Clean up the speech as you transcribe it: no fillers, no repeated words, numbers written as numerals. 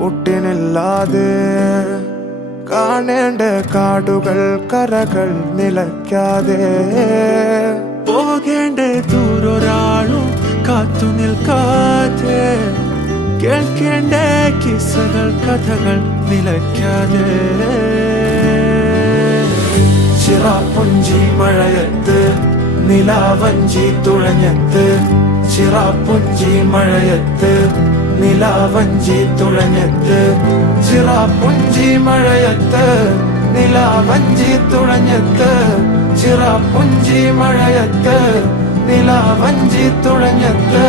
ഒട്ടിനില്ലാതെ കാണേണ്ട കാടുകൾ കരകൾ നിലയ്ക്കാതെ പോകേണ്ട ദൂരൊരാളും കാത്തു നിൽക്കാതെ കേൾക്കേണ്ട കിസ്സകൾ കഥകൾ നിലയ്ക്കാതെ ചിറാപ്പുഞ്ചി മഴയത്ത് നിലാവഞ്ചി തുഴഞ്ഞത്ത് ചിറാപ്പുഞ്ചി മഴയത്ത് നിലാവഞ്ചി തുഴഞ്ഞത്ത് ചിറാപ്പുഞ്ചി മഴയത്ത് നിലാവഞ്ചി തുഴഞ്ഞത്ത് ചിറാപ്പുഞ്ചി മഴയത്ത് നിലാവഞ്ചി തുഴഞ്ഞത്ത്